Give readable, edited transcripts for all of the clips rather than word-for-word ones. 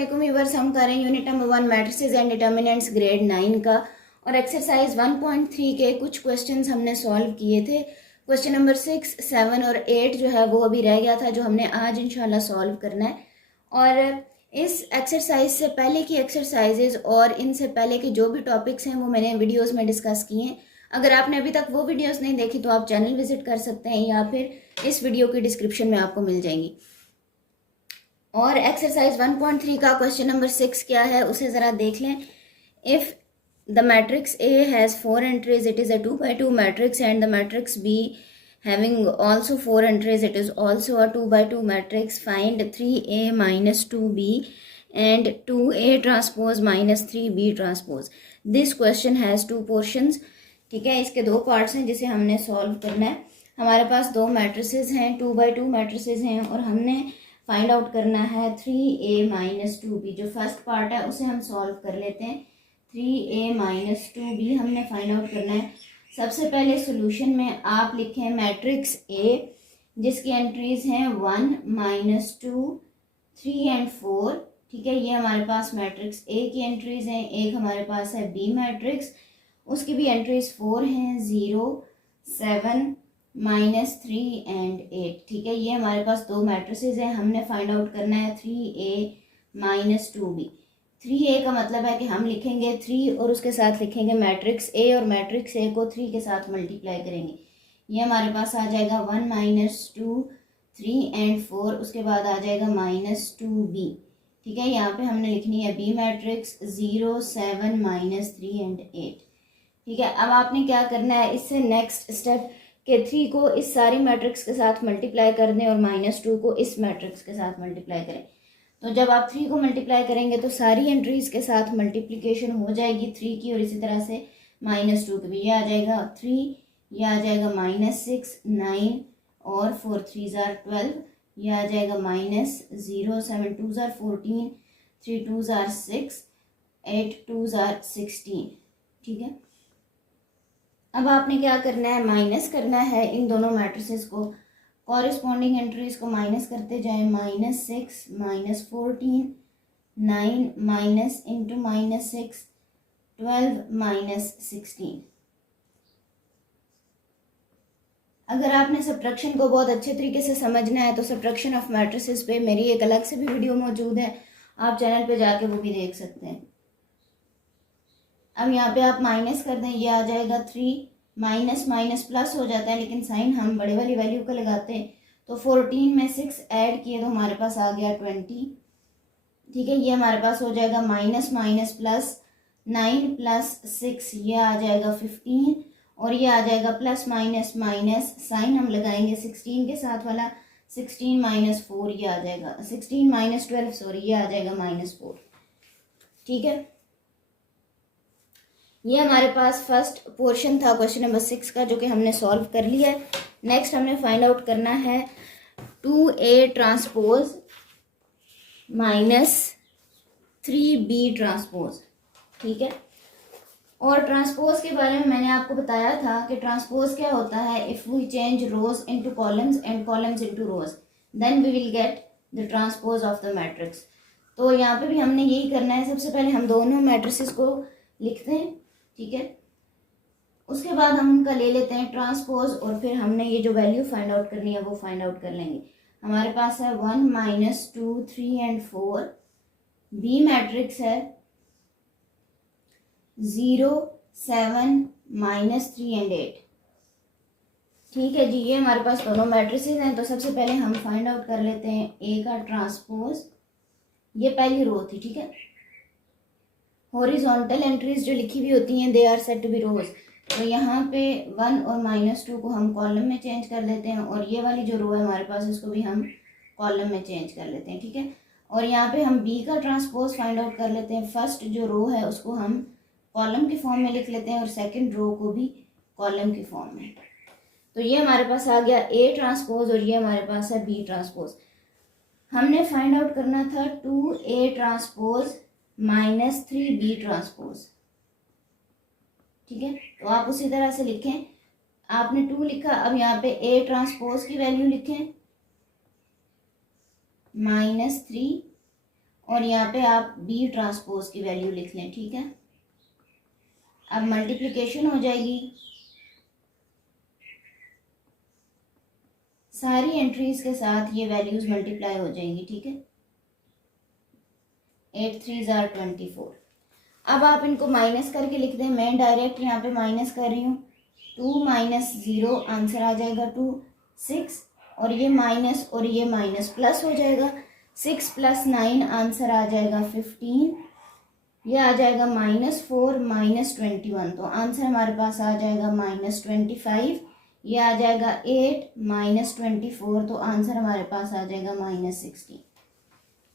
वालेकुम व्यूअर्स, हम कर रहे हैं unit number 1 matrices and determinants grade 9 का। और एक्सरसाइज 1.3 के कुछ क्वेश्चंस हमने सॉल्व किए थे। क्वेश्चन नंबर 6, 7 और 8 जो है वो अभी रह गया था, जो हमने आज इंशाल्लाह सॉल्व करना है। और इस एक्सरसाइज से पहले की एक्सरसाइजेज और इनसे पहले के जो भी टॉपिक्स हैं वो मैंने वीडियोज़ में डिस्कस किए हैं। अगर आपने अभी तक वो वीडियोज़ नहीं देखी तो आप चैनल विजिट कर सकते हैं या फिर इस वीडियो की डिस्क्रिप्शन में आपको मिल जाएंगी। और एक्सरसाइज 1.3 का क्वेश्चन नंबर 6 क्या है उसे ज़रा देख लें। If the matrix A has 4 entries, it is a 2x2 matrix, and the matrix B having also 4 entries, it is also a 2x2 matrix. Find 3a minus 2b and 2a transpose minus 3b transpose. This question has two portions. ठीक है, इसके दो parts हैं जिसे हमने solve करना है। हमारे पास दो मैट्रिसेस हैं, 2x2 मैट्रिसेस हैं, और हमने फाइंड आउट करना है 3a माइनस 2b। जो फर्स्ट पार्ट है उसे हम सॉल्व कर लेते हैं। 3a माइनस 2b हमने फाइंड आउट करना है। सबसे पहले सॉल्यूशन में आप लिखें मैट्रिक्स ए जिसकी एंट्रीज हैं 1 माइनस 2 3 एंड 4। ठीक है, ये हमारे पास मैट्रिक्स ए की एंट्रीज हैं। एक हमारे पास है बी मैट्रिक्स, उसकी भी एंट्रीज 4 हैं, 0 7 माइनस 3 एंड 8। ठीक है, ये हमारे पास दो मैट्रिसेस हैं। हमने फाइंड आउट करना है 3a माइनस 2b। 3a का मतलब है कि हम लिखेंगे 3 और उसके साथ लिखेंगे मैट्रिक्स ए, और मैट्रिक्स ए को 3 के साथ मल्टीप्लाई करेंगे। ये हमारे पास आ जाएगा 1 माइनस 2 3 एंड 4, उसके बाद आ जाएगा माइनस 2b। ठीक है, यहाँ पे हमने लिखनी है बी मैट्रिक्स 0 7 माइनस 3 एंड 8। ठीक है, अब आपने क्या करना है, इससे नेक्स्ट स्टेप के 3 को इस सारी मैट्रिक्स के साथ मल्टीप्लाई कर दें और माइनस 2 को इस मैट्रिक्स के साथ मल्टीप्लाई करें। तो जब आप 3 को मल्टीप्लाई करेंगे तो सारी एंट्रीज के साथ मल्टीप्लिकेशन हो जाएगी 3 की, और इसी तरह से माइनस 2 की भी। ये आ जाएगा 3, ये आ जाएगा माइनस 6 9 और 4 3 ज़ार 12, ये आ जाएगा माइनस 0 7 2 ज़ार 14 3 2 ज़ार 6 8 2 ज़ार 16। ठीक है, अब आपने क्या करना है, माइनस करना है इन दोनों मैट्रिसेस को। कॉरेस्पॉन्डिंग एंट्रीज को माइनस करते जाएं। Minus 6 minus 14 9 minus into minus 6 12 minus 16। अगर आपने सब्ट्रैक्शन को बहुत अच्छे तरीके से समझना है तो सब्ट्रैक्शन ऑफ मैट्रिसेस पे मेरी एक अलग से भी वीडियो मौजूद है, आप चैनल पे जाके वो भी देख सकते हैं। अब यहाँ पे आप माइनस कर दें, ये आ जाएगा 3, माइनस माइनस प्लस हो जाता है लेकिन साइन हम बड़े वाली वैल्यू का लगाते हैं। तो 14 में 6 ऐड किए तो हमारे पास आ गया 20। ठीक है, ये हमारे पास हो जाएगा माइनस माइनस प्लस 9 प्लस 6, ये आ जाएगा 15, और ये आ जाएगा प्लस माइनस माइनस, साइन हम लगाएंगे 16 के साथ वाला, 16 माइनस 4 ये आ जाएगा 16 माइनस 12 सॉरी, ये आ जाएगा माइनस 4। ठीक है, ये हमारे पास फर्स्ट पोर्शन था क्वेश्चन नंबर 6 का, जो कि हमने सॉल्व कर लिया है। नेक्स्ट हमने फाइंड आउट करना है 2a transpose minus 3b transpose. ठीक है, और ट्रांसपोज के बारे में मैंने आपको बताया था कि ट्रांसपोज क्या होता है। If we change rows into columns and columns into rows then we will get the transpose of the matrix. तो यहाँ पे भी हमने यही करना है। सबसे पहले हम दोनों मैट्रिसेस को लिखते हैं। ठीक है, उसके बाद हम उनका ले लेते हैं ट्रांसपोज, और फिर हमने ये जो वैल्यू फाइंड आउट करनी है वो फाइंड आउट कर लेंगे। हमारे पास है 1 माइनस 2 3 एंड 4। बी मैट्रिक्स है 0 7 माइनस 3 एंड 8। ठीक है जी, ये हमारे पास दोनों मैट्रिसेस हैं। तो सबसे पहले हम फाइंड आउट कर लेते हैं ए का ट्रांसपोज। ये पहली रो थी। ठीक है, हॉरिजॉन्टल एंट्रीज जो लिखी हुई होती हैं they are set to be rows. तो यहाँ पे 1 और माइनस 2 को हम कॉलम में चेंज कर देते हैं, और ये वाली जो रो है हमारे पास इसको भी हम कॉलम में चेंज कर लेते हैं। ठीक है, और यहाँ पे हम बी का ट्रांसपोज फाइंड आउट कर लेते हैं। फर्स्ट जो रो है उसको हम कॉलम के फॉर्म में लिख लेते हैं और सेकेंड रो को भी कॉलम के फॉर्म में। तो ये हमारे पास आ गया ए ट्रांसपोज, और ये हमारे पास है बी ट्रांसपोज। हमने फाइंड आउट करना था 2a transpose minus 3b transpose. ठीक है, तो आप उसी तरह से लिखें। आपने 2 लिखा, अब यहाँ पे a ट्रांसपोज की वैल्यू लिखें -3, और यहाँ पे आप बी ट्रांसपोज की वैल्यू लिख लें, ठीक है। अब मल्टीप्लिकेशन हो जाएगी, सारी एंट्रीज के साथ ये वैल्यूज मल्टीप्लाई हो जाएंगी, ठीक है। 8 3 जार 24। अब आप इनको माइनस करके लिख दें, मैं डायरेक्ट यहाँ पे माइनस कर रही हूँ। 2 माइनस 0 आंसर आ जाएगा 2 6, और ये माइनस और ये माइनस प्लस हो जाएगा। 6 प्लस 9 आंसर आ जाएगा 15, ये आ जाएगा -4 -21, तो आंसर हमारे पास आ जाएगा -25। ये आ जाएगा 8 -24, तो आंसर हमारे पास आ जाएगा -16।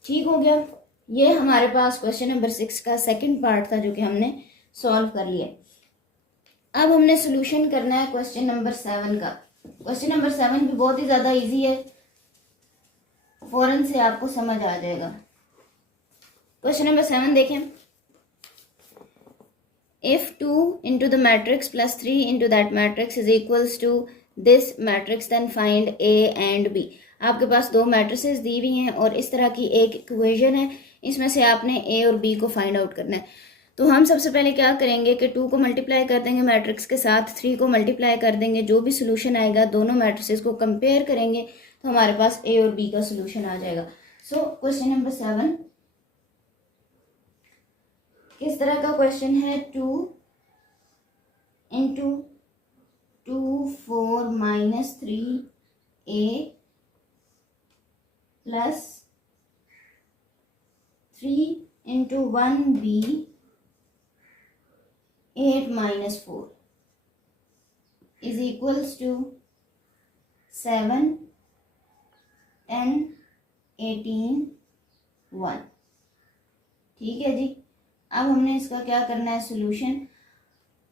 ठीक हो गया। ये हमारे पास क्वेश्चन नंबर 6 का सेकंड पार्ट था जो कि हमने सॉल्व कर लिया। अब हमने सोल्यूशन करना है क्वेश्चन नंबर 7 का। क्वेश्चन नंबर 7 भी बहुत ही ज़्यादा इजी है, फौरन से आपको समझ आ जाएगा। क्वेश्चन नंबर 7 देखें। If 2 into the matrix plus 3 into that matrix is equals to this matrix, then find A and B। आपके पास दो मैट्रिसेस दी हुई हैं और इस तरह की एक इक्वेशन है, इसमें से आपने A और B को फाइंड आउट करना है। तो हम सबसे पहले क्या करेंगे कि 2 को मल्टीप्लाई कर देंगे मैट्रिक्स के साथ, 3 को मल्टीप्लाई कर देंगे, जो भी सोल्यूशन आएगा दोनों मैट्रिसेस को कंपेयर करेंगे तो हमारे पास A और B का सोल्यूशन आ जाएगा। सो क्वेश्चन नंबर 7 किस तरह का क्वेश्चन है। 2 into 2 4 -3A plus 3 into 1B 8 -4 is equals to 7 10 18 1। ठीक है जी। अब हमने इसका क्या करना है सोल्यूशन।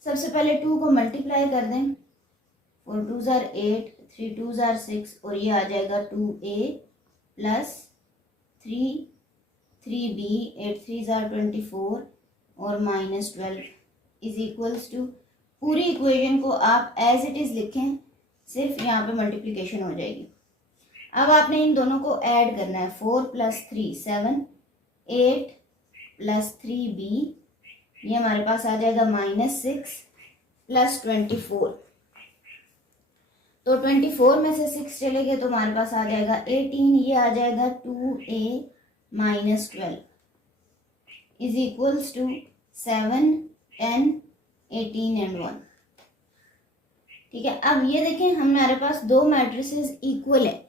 सबसे पहले 2 को मल्टीप्लाई कर दें, 4 2 जार 8 3 2 जार 6, और ये आ जाएगा 2A प्लस 3 3B 8 3 जार 24 और -12 इज इक्वल्स टू, पूरी इक्वेशन को आप एज इट इज़ लिखें, सिर्फ यहाँ पे मल्टीप्लिकेशन हो जाएगी। अब आपने इन दोनों को ऐड करना है। 4 + 3 7 8 + 3B, ये हमारे पास आ जाएगा -6 + 24, तो 24 में से 6 चले गए तो हमारे पास आ जाएगा 18, ये आ जाएगा 2A -12 is equals to 7 10 18 and 1। ठीक है। अब ये देखें हमारे पास दो मैट्रिसेस इक्वल है,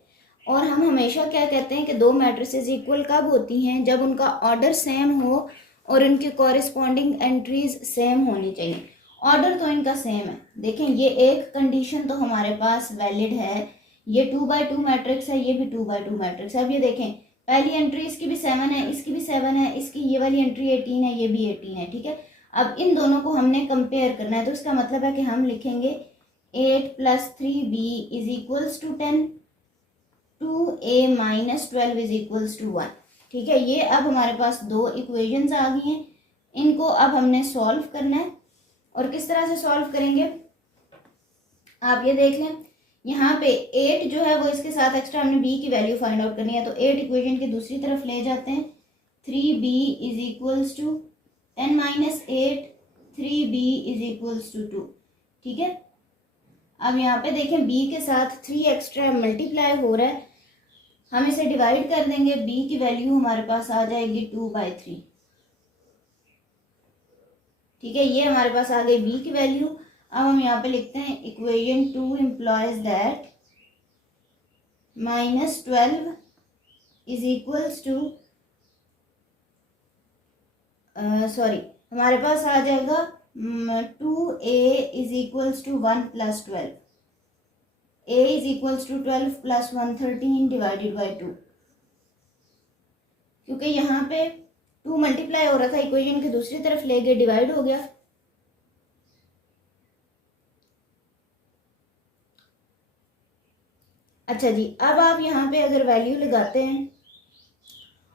और हम हमेशा क्या कहते हैं कि दो मैट्रिसेस इक्वल कब होती हैं, जब उनका ऑर्डर सेम हो और उनके कॉरेस्पॉन्डिंग एंट्रीज सेम होनी चाहिए। ऑर्डर तो इनका सेम है। देखें ये एक कंडीशन तो हमारे पास वैलिड है, ये 2x2 मैट्रिक्स है, ये भी 2x2 मैट्रिक्स है। अब ये देखें पहली एंट्री इसकी भी 7 है, इसकी भी 7 है, इसकी ये वाली एंट्री 18 है, ये भी 18 है। ठीक है। अब इन दोनों को हमने कंपेयर करना है, तो इसका मतलब है कि हम लिखेंगे 8 + 3B is equals to 10, 2A -12 is equals to 1। ठीक है। ये अब हमारे पास दो इक्वेशंस आ गई हैं, इनको अब हमने सॉल्व करना है। और किस तरह से सॉल्व करेंगे आप ये देख लें। यहाँ पे 8 जो है वो इसके साथ एक्स्ट्रा हमने B की वैल्यू फाइंड आउट करनी है, तो 8 इक्वेशन की दूसरी तरफ ले जाते हैं। 3B is equals to 10 - 8 3B is equals to 2। ठीक है। अब यहाँ पे देखें B के साथ 3 एक्स्ट्रा मल्टीप्लाई हो रहा है, हम इसे डिवाइड कर देंगे। B की वैल्यू हमारे पास आ जाएगी 2/3। ठीक है। ये हमारे पास आ गई B की वैल्यू। अब हम यहाँ पे लिखते हैं equation 2 implies that -12 is equals to हमारे पास आ जाएगा 2A is equals to 1 + 12। A is equals to 12 + 1 13 divided by 2, क्योंकि यहाँ पे 2 मल्टीप्लाई हो रहा था, इक्वेशन की दूसरी तरफ ले गए, डिवाइड हो गया। अच्छा जी। अब आप यहाँ पे अगर वैल्यू लगाते हैं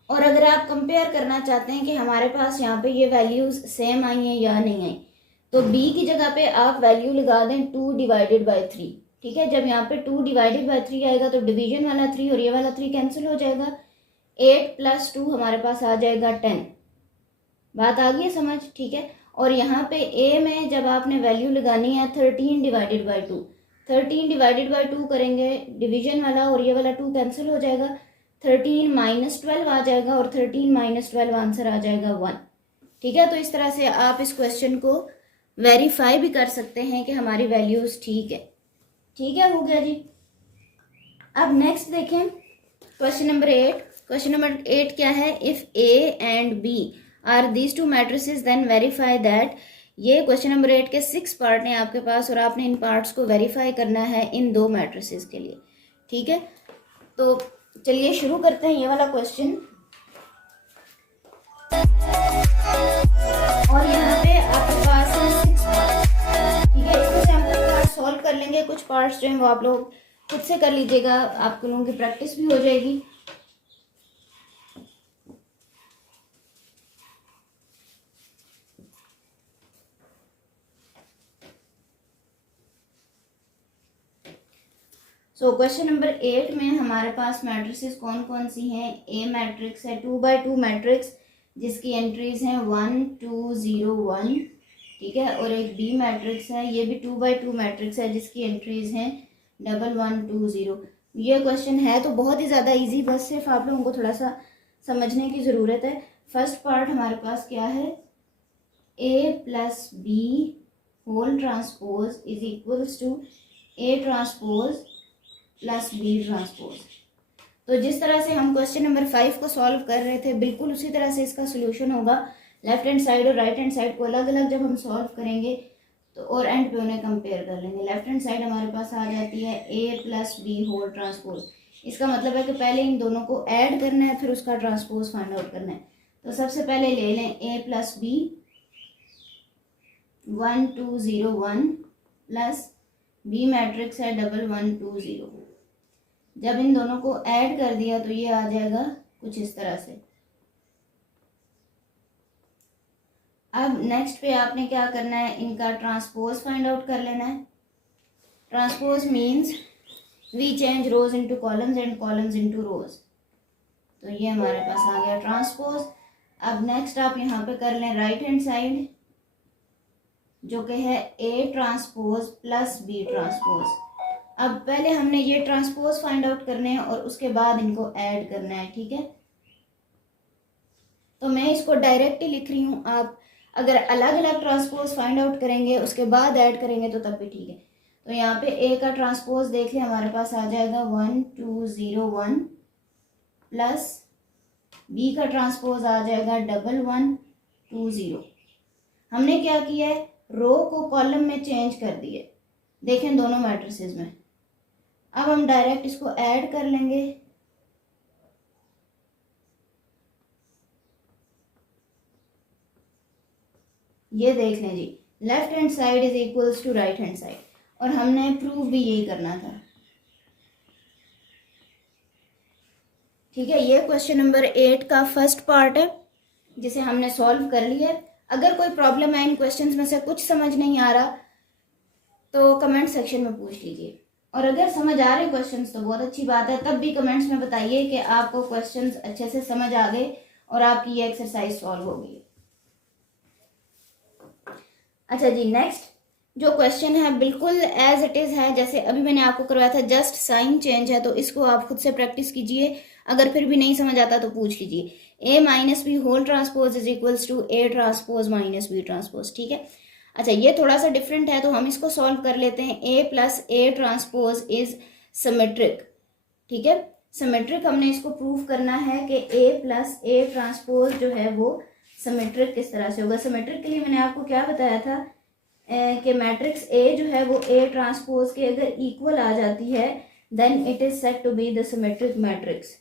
और अगर आप कंपेयर करना चाहते हैं कि हमारे पास यहाँ पे ये वैल्यूज सेम आई हैं या नहीं आई, तो B की जगह पे आप वैल्यू लगा दें 2 डिवाइडेड बाई 3। ठीक है। जब यहाँ पे 2 डिवाइडेड बाई 3 आएगा तो डिवीजन वाला 3 और ये वाला 3 कैंसिल हो जाएगा। 8 + 2 हमारे पास आ जाएगा 10। बात आ गई है समझ, ठीक है। और यहाँ पे ए में जब आपने वैल्यू लगानी है 13 डिवाइडेड बाई 2, 13 डिवाइडेड बाई 2 करेंगे, डिवीजन वाला और ये वाला 2 कैंसिल हो जाएगा, 13 - 12 आ जाएगा और 13 - 12 आंसर आ जाएगा 1। ठीक है, तो इस तरह से आप इस क्वेश्चन को वेरीफाई भी कर सकते हैं कि हमारी वैल्यूज ठीक है। ठीक है, हो गया जी। अब नेक्स्ट देखें क्वेश्चन नंबर 8। क्वेश्चन नंबर 8 क्या है, if A and B are these two matrices then verify that. ये क्वेश्चन नंबर 8 के 6 पार्ट हैं आपके पास और आपने इन पार्ट्स को वेरीफाई करना है इन 2 मैट्रिसेस के लिए। ठीक है, तो चलिए शुरू करते हैं ये वाला क्वेश्चन। और यहाँ पे आपके पास है 6 पार्ट। ठीक है, इसमें से हम कुछ पार्ट सॉल्व कर लेंगे, कुछ पार्ट्स जो हैं वो आप लोग खुद से कर लीजिएगा, आप लोगों की प्रैक्टिस भी हो जाएगी। सो क्वेश्चन नंबर 8 में हमारे पास मैट्रिसेस कौन कौन सी हैं। ए मैट्रिक्स है 2x2 मैट्रिक्स जिसकी एंट्रीज हैं 1 2 0 1। ठीक है, और एक बी मैट्रिक्स है, ये भी 2x2 मैट्रिक्स है जिसकी एंट्रीज हैं 1 1 2 0। ये क्वेश्चन है तो बहुत ही ज़्यादा इजी, बस सिर्फ आप लोगों को थोड़ा सा समझने की ज़रूरत है। फर्स्ट पार्ट हमारे पास क्या है, a + b whole transpose is equals to a transpose + b transpose. तो जिस तरह से हम क्वेश्चन नंबर 5 को सॉल्व कर रहे थे बिल्कुल उसी तरह से इसका सोल्यूशन होगा। लेफ्ट हैंड साइड और राइट हैंड साइड को अलग अलग जब हम सॉल्व करेंगे तो और एंड पे उन्हें कंपेयर कर लेंगे। लेफ्ट हैंड साइड हमारे पास आ जाती है a + b होल ट्रांसपोज। इसका मतलब है कि पहले इन दोनों को ऐड करना है फिर उसका ट्रांसपोज फाइंड आउट करना है। तो सबसे पहले ले लें a + b 1 2 0 1 plus B matrix है 1 1 2 0। जब इन दोनों को ऐड कर दिया तो ये आ जाएगा कुछ इस तरह से। अब नेक्स्ट पे आपने क्या करना है, इनका ट्रांसपोज फाइंड आउट कर लेना है। Transpose means we change rows into columns and columns into rows. तो ये हमारे पास आ गया ट्रांसपोज। अब नेक्स्ट आप यहाँ पे कर लें राइट हैंड साइड जो कि है a ट्रांसपोज + b ट्रांसपोज। अब पहले हमने ये ट्रांसपोज फाइंड आउट करने हैं और उसके बाद इनको ऐड करना है। ठीक है, तो मैं इसको डायरेक्ट ही लिख रही हूँ, आप अगर अलग अलग ट्रांसपोज फाइंड आउट करेंगे उसके बाद ऐड करेंगे तो तब भी ठीक है। तो यहाँ पे a का ट्रांसपोज देख लें, हमारे पास आ जाएगा 1 2 0 1 प्लस b का ट्रांसपोज आ जाएगा 1 1 2 0। हमने क्या किया है, रो को कॉलम में चेंज कर दिए, देखें दोनों मैट्रिसेस में। अब हम डायरेक्ट इसको ऐड कर लेंगे। ये देख लें जी, left hand side is equals to right hand side, और हमने प्रूव भी यही करना था। ठीक है, ये क्वेश्चन नंबर 8 का फर्स्ट पार्ट है जिसे हमने सॉल्व कर लिया। अगर कोई प्रॉब्लम है इन क्वेश्चंस में से कुछ समझ नहीं आ रहा तो कमेंट सेक्शन में पूछ लीजिए, और अगर समझ आ रहे क्वेश्चंस तो बहुत अच्छी बात है, तब भी कमेंट्स में बताइए कि आपको क्वेश्चंस अच्छे से समझ आ गए और आपकी ये एक्सरसाइज सॉल्व हो गई। अच्छा जी, नेक्स्ट जो क्वेश्चन है बिल्कुल एज इट इज है जैसे अभी मैंने आपको करवाया था, जस्ट साइन चेंज है, तो इसको आप खुद से प्रैक्टिस कीजिए। अगर फिर भी नहीं समझ आता तो पूछ लीजिए। a - b whole transpose is equals to a transpose - b transpose. ठीक है, अच्छा ये थोड़ा सा डिफरेंट है तो हम इसको सॉल्व कर लेते हैं। a + a transpose is symmetric. ठीक है, सिमेट्रिक हमने इसको प्रूव करना है कि a + a ट्रांसपोज जो है वो सिमेट्रिक किस तरह से होगा। सिमेट्रिक के लिए मैंने आपको क्या बताया था कि मैट्रिक्स A जो है वो A ट्रांसपोज के अगर इक्वल आ जाती है then it is said to be the symmetric matrix.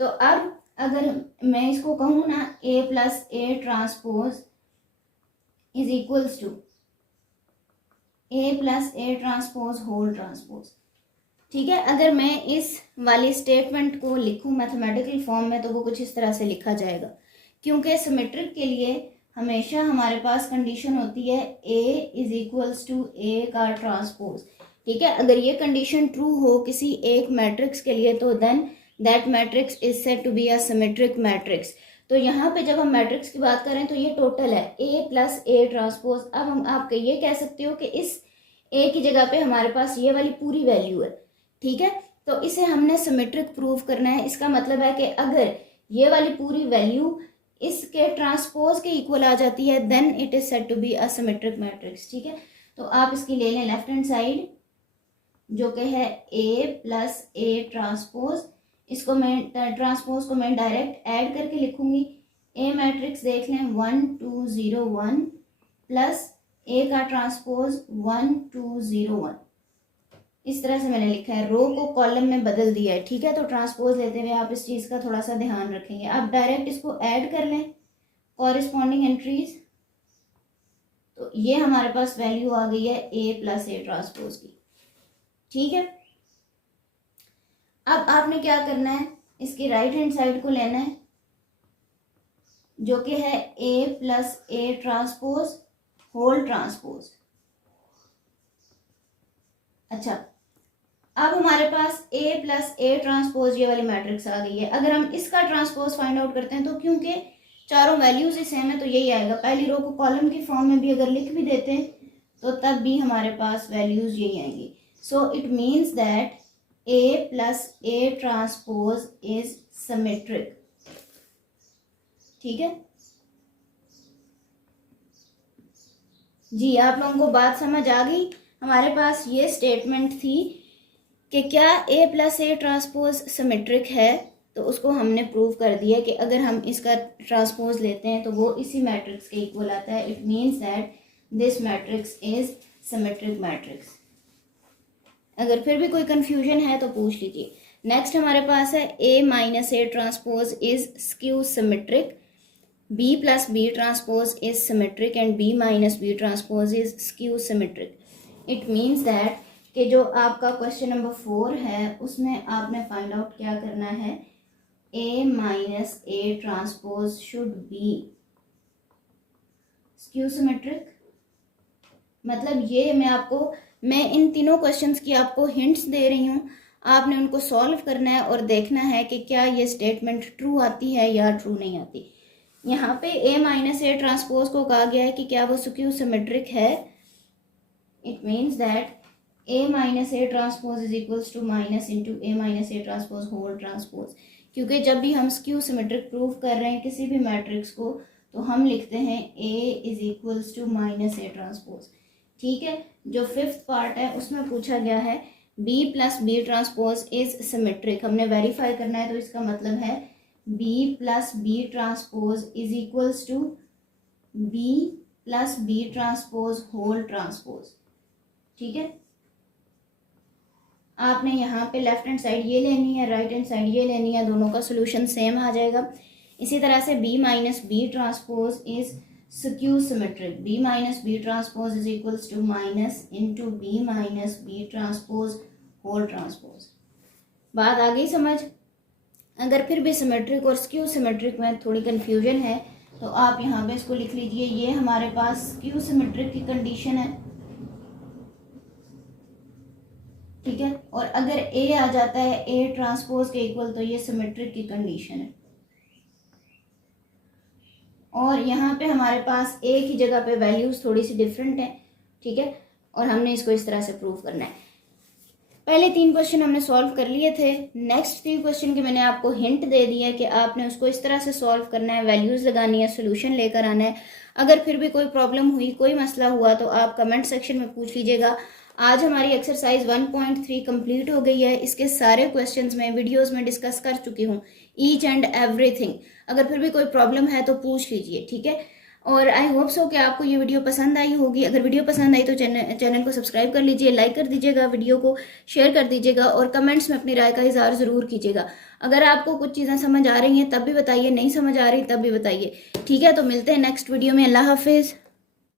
तो अब अगर मैं इसको कहूँ ना A + a transpose is equals to A + a transpose whole transpose. ठीक है, अगर मैं इस वाली स्टेटमेंट को लिखूं मैथमेटिकल फॉर्म में तो वो कुछ इस तरह से लिखा जाएगा, क्योंकि सिमेट्रिक के लिए हमेशा हमारे पास कंडीशन होती है A is equals to A का ट्रांसपोज। ठीक है, अगर ये कंडीशन ट्रू हो किसी एक मैट्रिक्स के लिए तो then that matrix is said to be a symmetric matrix. तो यहाँ पे जब हम मैट्रिक्स की बात करें तो ये टोटल है A प्लस A ट्रांसपोज। अब हम आप ये कह सकते हो कि इस A की जगह पे हमारे पास ये वाली पूरी वैल्यू है, ठीक है। तो इसे हमने सिमेट्रिक प्रूव करना है। इसका मतलब है कि अगर ये वाली पूरी वैल्यू इसके ट्रांसपोज के इक्वल आ जाती है then it is said to be a symmetric matrix, ठीक है। तो आप इसकी ले लें लेफ्ट हैंड साइड जो कि है A प्लस A ट्रांसपोज। इसको मैं ट्रांसपोज को मैं डायरेक्ट ऐड करके लिखूंगी। A मैट्रिक्स देख लें 1 2 0 1 प्लस A का ट्रांसपोज 1 2 0 1। इस तरह से मैंने लिखा है, रो को कॉलम में बदल दिया है, ठीक है। तो ट्रांसपोज लेते हुए आप इस चीज़ का थोड़ा सा ध्यान रखेंगे। आप डायरेक्ट इसको ऐड कर लें कॉरिस्पॉन्डिंग एंट्रीज। तो ये हमारे पास वैल्यू आ गई है A प्लस A ट्रांसपोज की, ठीक है। अब आपने क्या करना है, इसकी राइट हैंड साइड को लेना है जो कि है A plus A transpose whole transpose. अच्छा, अब हमारे पास A प्लस A ट्रांसपोज ये वाली मैट्रिक्स आ गई है। अगर हम इसका ट्रांसपोज फाइंड आउट करते हैं तो क्योंकि चारों वैल्यूज ही सेम है तो यही आएगा। पहली रो को कॉलम की फॉर्म में भी अगर लिख भी देते हैं तो तब भी हमारे पास वैल्यूज यही आएंगी। So it means that A plus A transpose is symmetric, ठीक है जी। आप लोगों को बात समझ आ गई। हमारे पास ये स्टेटमेंट थी कि क्या A plus A transpose symmetric है, तो उसको हमने प्रूव कर दिया कि अगर हम इसका ट्रांसपोज लेते हैं तो वो इसी मैट्रिक्स के इक्वल आता है। It means that this matrix is symmetric matrix. अगर फिर भी कोई कंफ्यूजन है तो पूछ लीजिए। नेक्स्ट हमारे पास है A minus A transpose is skew symmetric, B plus B transpose is symmetric and B minus B transpose is skew symmetric. It means that कि जो आपका क्वेश्चन नंबर 4 है उसमें आपने फाइंड आउट क्या करना है, A minus A transpose should be skew symmetric. मतलब ये मैं इन तीनों क्वेश्चंस की आपको हिंट्स दे रही हूँ, आपने उनको सॉल्व करना है और देखना है कि क्या ये स्टेटमेंट ट्रू आती है या ट्रू नहीं आती। यहाँ पे A माइनस A ट्रांसपोज को कहा गया है कि क्या वो स्क्यू सिमेट्रिक है। It means that A minus A transpose is equals to minus into A minus A transpose whole transpose. क्योंकि जब भी हम स्क्यू सिमेट्रिक प्रूव कर रहे हैं किसी भी मैट्रिक्स को तो हम लिखते हैं A is equals to minus A transpose, ठीक है। जो 5th पार्ट है उसमें पूछा गया है B plus B transpose is symmetric. हमने वेरीफाई करना है तो इसका मतलब है B plus B transpose is equals to B plus B transpose whole transpose, ठीक है। आपने यहाँ पे लेफ्ट हैंड साइड ये लेनी है, राइट हैंड साइड ये लेनी है, दोनों का सोल्यूशन सेम आ जाएगा। इसी तरह से B minus B transpose is skew symmetric, B minus B transpose is equals to minus into B minus B transpose whole transpose. बात आ गई समझ। अगर फिर भी सिमेट्रिक और स्क्यू सिमेट्रिक में थोड़ी कंफ्यूजन है तो आप यहाँ पे इसको लिख लीजिए। ये हमारे पास स्क्यू सिमेट्रिक की कंडीशन है, ठीक है। और अगर A आ जाता है A ट्रांसपोज के इक्वल तो ये सिमेट्रिक की कंडीशन है। और यहाँ पे हमारे पास A की जगह पे वैल्यूज थोड़ी सी डिफरेंट है, ठीक है। और हमने इसको इस तरह से प्रूव करना है। पहले 3 क्वेश्चन हमने सॉल्व कर लिए थे। नेक्स्ट 3 क्वेश्चन के मैंने आपको हिंट दे दिया है कि आपने उसको इस तरह से सॉल्व करना है, वैल्यूज लगानी है, सोल्यूशन लेकर आना है। अगर फिर भी कोई प्रॉब्लम हुई, कोई मसला हुआ तो आप कमेंट सेक्शन में पूछ लीजिएगा। आज हमारी एक्सरसाइज 1.3 कंप्लीट हो गई है। इसके सारे क्वेश्चंस में वीडियोस में डिस्कस कर चुकी हूँ, ईच एंड एवरीथिंग। अगर फिर भी कोई प्रॉब्लम है तो पूछ लीजिए, ठीक है। और आई होप सो कि आपको ये वीडियो पसंद आई होगी। अगर वीडियो पसंद आई तो चैनल को सब्सक्राइब कर लीजिए, लाइक कर दीजिएगा, वीडियो को शेयर कर दीजिएगा और कमेंट्स में अपनी राय का इजहार ज़रूर कीजिएगा। अगर आपको कुछ चीज़ें समझ आ रही हैं तब भी बताइए, नहीं समझ आ रही तब भी बताइए, ठीक है। तो मिलते हैं नेक्स्ट वीडियो में। अल्लाह हाफिज़।